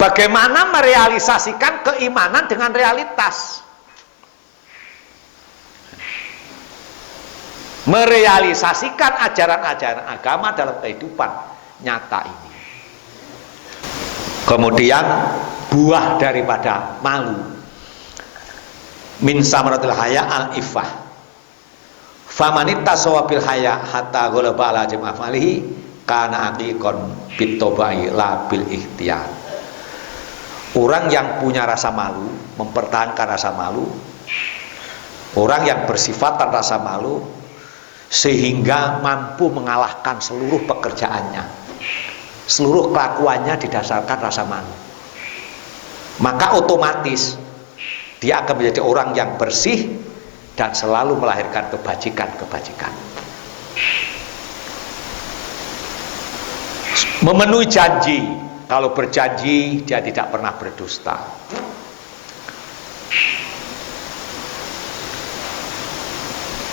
Bagaimana merealisasikan keimanan dengan realitas? Merealisasikan ajaran-ajaran agama dalam kehidupan nyata ini. Kemudian buah daripada malu, min samaratil haya al-iffah. Famanita sawabil haya hatta ghalaba ala jam'afalihi kana aqiqon bitobai la bil ikhtiyar. Orang yang punya rasa malu, mempertahankan rasa malu, orang yang bersifatan rasa malu, sehingga mampu mengalahkan seluruh pekerjaannya, seluruh kelakuannya didasarkan rasa malu, maka otomatis dia akan menjadi orang yang bersih dan selalu melahirkan kebajikan-kebajikan. Memenuhi janji, kalau berjanji dia tidak pernah berdusta.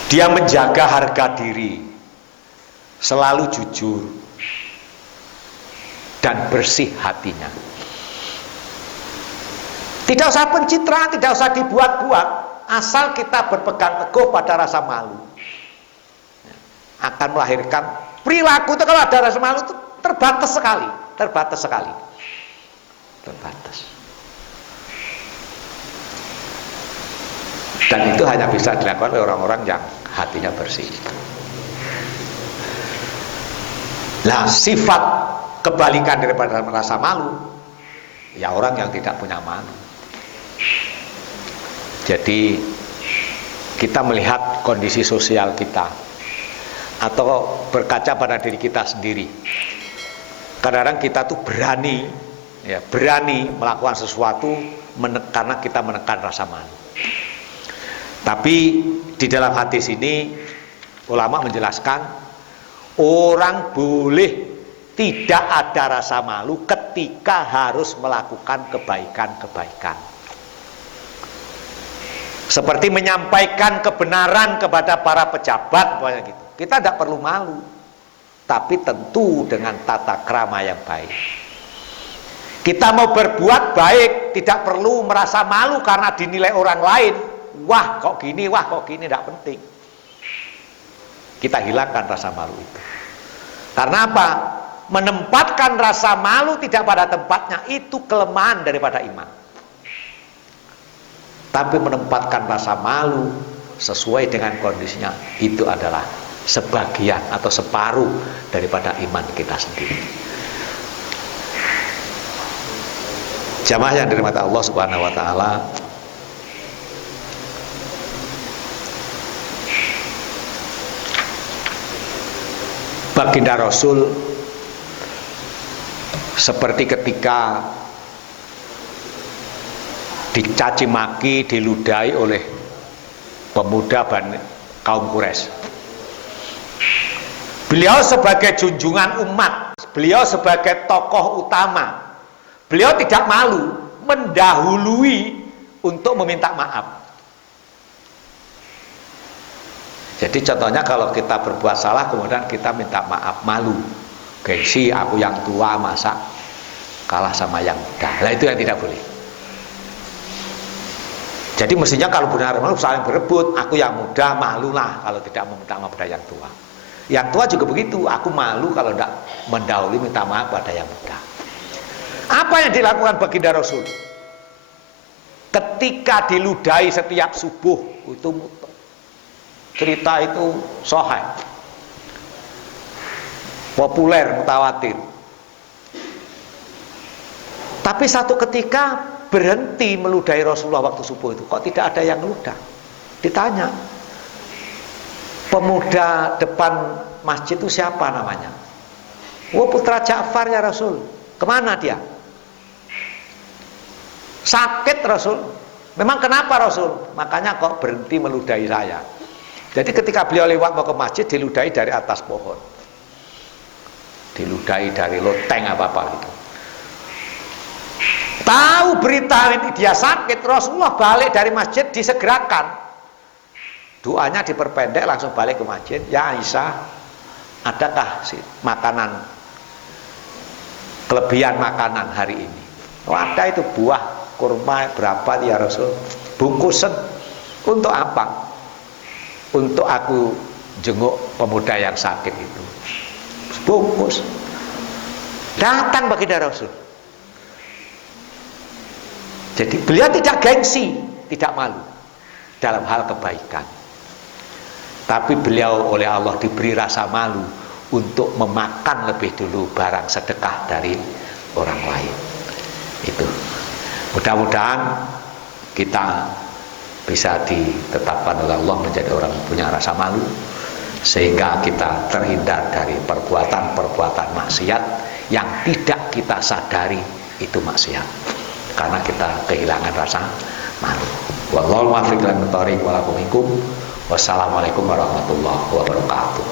Dia menjaga harga diri, selalu jujur dan bersih hatinya. Tidak usah pencitraan, tidak usah dibuat-buat, asal kita berpegang teguh pada rasa malu, akan melahirkan perilaku. Itu kalau ada rasa malu itu terbatas sekali, terbatas. Dan itu hanya bisa dilakukan oleh orang-orang yang hatinya bersih. Nah, sifat kebalikan daripada rasa malu, ya orang yang tidak punya malu. Jadi kita melihat kondisi sosial kita, atau berkaca pada diri kita sendiri. Kadang-kadang kita tuh berani melakukan sesuatu karena kita menekan rasa malu. Tapi di dalam hadis ini ulama menjelaskan orang boleh tidak ada rasa malu ketika harus melakukan kebaikan-kebaikan. Seperti menyampaikan kebenaran kepada para pejabat, pokoknya gitu. Kita tidak perlu malu, tapi tentu dengan tata krama yang baik. Kita mau berbuat baik, tidak perlu merasa malu karena dinilai orang lain. Wah kok gini, tidak penting. Kita hilangkan rasa malu itu. Karena apa? Menempatkan rasa malu tidak pada tempatnya itu kelemahan daripada iman. Tapi menempatkan rasa malu sesuai dengan kondisinya, itu adalah sebagian atau separuh daripada iman kita sendiri. Jamaah yang dirahmati Allah Subhanahu wa taala, baginda Rasul seperti ketika dicaci maki, diludahi oleh pemuda kaum Quraisy. Beliau sebagai junjungan umat, beliau sebagai tokoh utama, beliau tidak malu mendahului untuk meminta maaf. Jadi contohnya kalau kita berbuat salah kemudian kita minta maaf, malu, gengsi, aku yang tua masa kalah sama yang muda. Nah itu yang tidak boleh. Jadi mestinya kalau benar malu saling berebut, aku yang muda malulah kalau tidak meminta maaf pada yang tua. Yang tua juga begitu, aku malu kalau tidak mendahului minta maaf pada yang muda. Apa yang dilakukan baginda Rasul? Ketika diludahi setiap subuh, itu cerita itu sahih, populer, mutawatir. Tapi satu ketika berhenti meludahi Rasulullah waktu subuh itu, kok tidak ada yang meludah? Ditanya, pemuda depan masjid itu siapa namanya? Oh, putra Ja'far ya Rasul. Kemana dia? Sakit Rasul. Memang kenapa Rasul? Makanya kok berhenti meludahi saya. Jadi ketika beliau lewat mau ke masjid, diludahi dari atas pohon, diludahi dari loteng apa-apa gitu. Tahu berita ini dia sakit, Rasulullah balik dari masjid disegerakan, doanya diperpendek, langsung balik ke masjid. Ya Aisyah, adakah makanan, kelebihan makanan hari ini? Wadah itu buah kurma berapa ya Rasul? Bungkusan. Untuk apa? Untuk aku jenguk pemuda yang sakit itu. Bungkus. Datang baginda Rasul. Jadi beliau tidak gengsi, tidak malu dalam hal kebaikan. Tapi beliau oleh Allah diberi rasa malu untuk memakan lebih dulu barang sedekah dari orang lain. Itu. Mudah-mudahan kita bisa ditetapkan oleh Allah menjadi orang yang punya rasa malu, sehingga kita terhindar dari perbuatan-perbuatan maksiat yang tidak kita sadari itu maksiat, karena kita kehilangan rasa malu. Wallahu muwaffiq ila thoriq wa lakum minkum. Wassalamualaikum warahmatullahi wabarakatuh.